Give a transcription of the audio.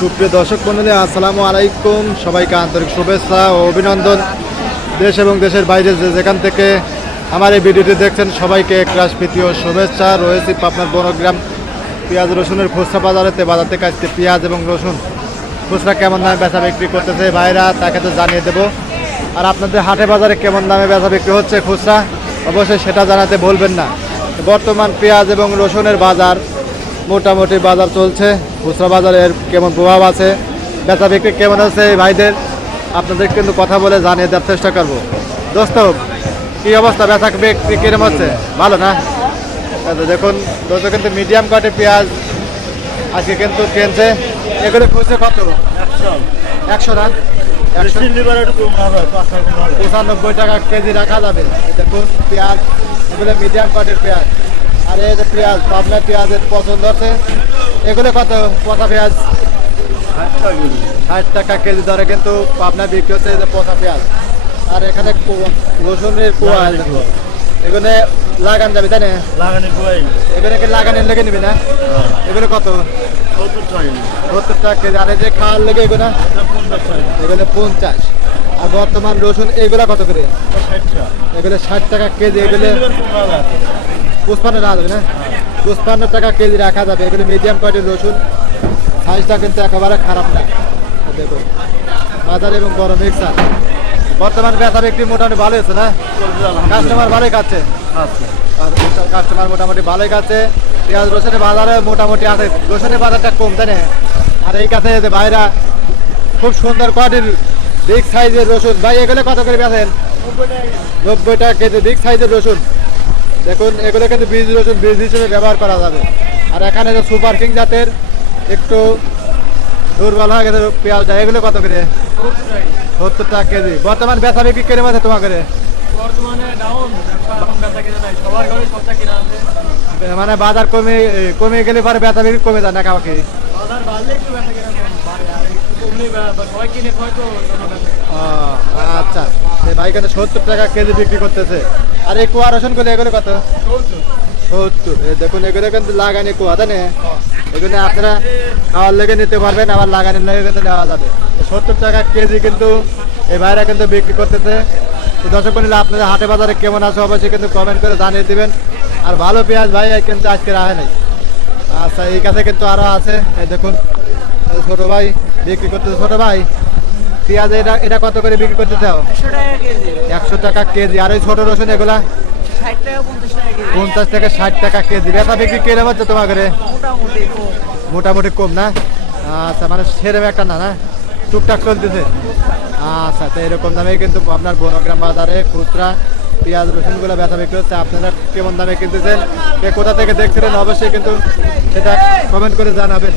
সুপ্রিয় দর্শক মন্ডলী, আসসালামু আলাইকুম। সবাইকে আন্তরিক শুভেচ্ছা ও অভিনন্দন। দেশ এবং দেশের বাইরে যে যেখান থেকে আমার এই ভিডিওটি দেখছেন, সবাইকে ক্রাশ প্রীতি ও শুভেচ্ছা। রয়েছে পাবনার বনগ্রাম পেঁয়াজ রসুনের খুচরা বাজারেতে। বাজার থেকে আজকে পেঁয়াজ এবং রসুন খুচরা কেমন দামে বেচা বিক্রি করতেছে ভাইরা, তাকে তো জানিয়ে দেবো। আর আপনাদের হাটে বাজারে কেমন দামে বেচা বিক্রি হচ্ছে খুচরা? অবশ্যই সেটা জানাতে বলবেন না। বর্তমান পেঁয়াজ এবং রসুনের বাজার মোটামুটি বাজার চলছে। খুচরা বাজারের কেমন প্রভাব আছে? বেচা বিক্রি কেমন আছে এই ভাইদের? আপনাদের কিন্তু কথা বলে জানিয়ে দেওয়ার চেষ্টা করব। দোস্ত, কি অবস্থা? বেচা বিক্রি কিরম হচ্ছে? ভালো না? এই দেখুন, দোস্ত, কিন্তু মিডিয়াম কাটে পেঁয়াজ আজকে কিন্তু কিনছে। এগুলো খুঁজছে কত? একশো না? পঁচানব্বই টাকা কেজি রাখা যাবে। দেখুন, পেঁয়াজ, এগুলো মিডিয়াম কাটের পেঁয়াজ। আর এই যে পেঁয়াজ পাবনা পেঁয়াজের পছন্দ আছে এগুলো কত? পচা পেঁয়াজ? ষাট টাকা কেজি দরে কিন্তু পাবনা বিক্রি হচ্ছে এই যে পচা পেঁয়াজ। আর এখানে রসুনের কোয়া এগুলো লাগান যাবে তাই না? এগুলো কি লাগানোর লেগে নিবি না? এগুলো কত? সত্তর টাকা কেজি। আর এই যে খাওয়ার লেগে এগুলো? এগুলো পঞ্চাশ। আর বর্তমান রসুন এগুলো কত করে? এগুলো ষাট টাকা কেজি এগুলো পুষ্পান্ন রাখা যাবে না? পুষ্পান্ন টাকা কেজি রাখা যাবে। এগুলো মিডিয়াম কোয়ালিটির রসুন। সাইজটা কিন্তু একেবারে খারাপ না। দেখুন। বাজার এবং বড় মিক্সার বর্তমান বেচা বিক্রি মোটামুটি ভালো হয়েছে না? কাস্টমার ভালোই খাচ্ছে? কাস্টমার মোটামুটি ভালোই খাচ্ছে। পেঁয়াজ রসুনের বাজারে মোটামুটি আছে। রসুনের বাজারটা কম, তাই না? আর এই কাছে যে ভাইরা খুব সুন্দর কোয়ালিটির বিগ সাইজের রসুন। ভাই, এগুলো কত করে বেচেন? নব্বই টাকা কেজি। বিগ সাইজের রসুন। দেখুন এগুলো কিন্তু বীজ রসুন বীজ হিসেবে ব্যবহার করা যাবে। আর এখানে যে সুপার কিং জাতের একটু দুর্বল হয়ে গেছে পেঁয়াজটা এগুলো কত করে? সত্তর টাকা কেজি। বর্তমান বেচা বিক্রি কেড়ে মাঝে তোমার করে কিনা কিনা মানে বাজার কমে কমে গেলে পরে বেচা বিক্রি কমে যায় না কাউকে? কিনা কিনে আচ্ছা। ভাই সত্তর টাকা কেজি বিক্রি করতেছে। আর এই কুয়া রসুনগুলো, এগুলো কত? সত্তর। দেখুন, এগুলো কিন্তু লাগানি কুয়া তাই না এগুলো আপনারা খাওয়ার লেগে নিতে পারবেন, আবার লাগানোর লেগে কিন্তু নেওয়া যাবে। সত্তর টাকা কেজি কিন্তু এই ভাইরা কিন্তু বিক্রি করতেছে। তো দর্শক নিলে আপনাদের হাটে বাজারে কেমন আছে অবশ্যই কিন্তু কমেন্ট করে জানিয়ে দিবেন। আর ভালো পেঁয়াজ ভাই কিন্তু আজকে রাখে নাই। আচ্ছা এই কাছে কিন্তু আরও আছে। দেখুন ছোট ভাই বিক্রি করতেছে, ছোট ভাই। পেঁয়াজ এটা এটা কত করে বিক্রি করতে চাও? একশো টাকা কেজি। আর ওই ছোট রসুন এগুলা? পঞ্চাশ টাকা থেকে ষাট টাকা কেজি। বেচা বিক্রি কিরম হচ্ছে তোমার ঘরে? মোটামুটি কম না? আচ্ছা মানে সেরকম একটা না না? টুকটাক চলতেছে? আচ্ছা তো এরকম দামে কিন্তু আপনার বনগ্রাম বাজারে খুচরা পেঁয়াজ রসুনগুলো ব্যথা বিক্রি হচ্ছে। আপনারা কেমন দামে কিনতেছেন? কে কোথা থেকে দেখছিলেন? অবশ্যই কিন্তু সেটা কমেন্ট করে জানাবেন।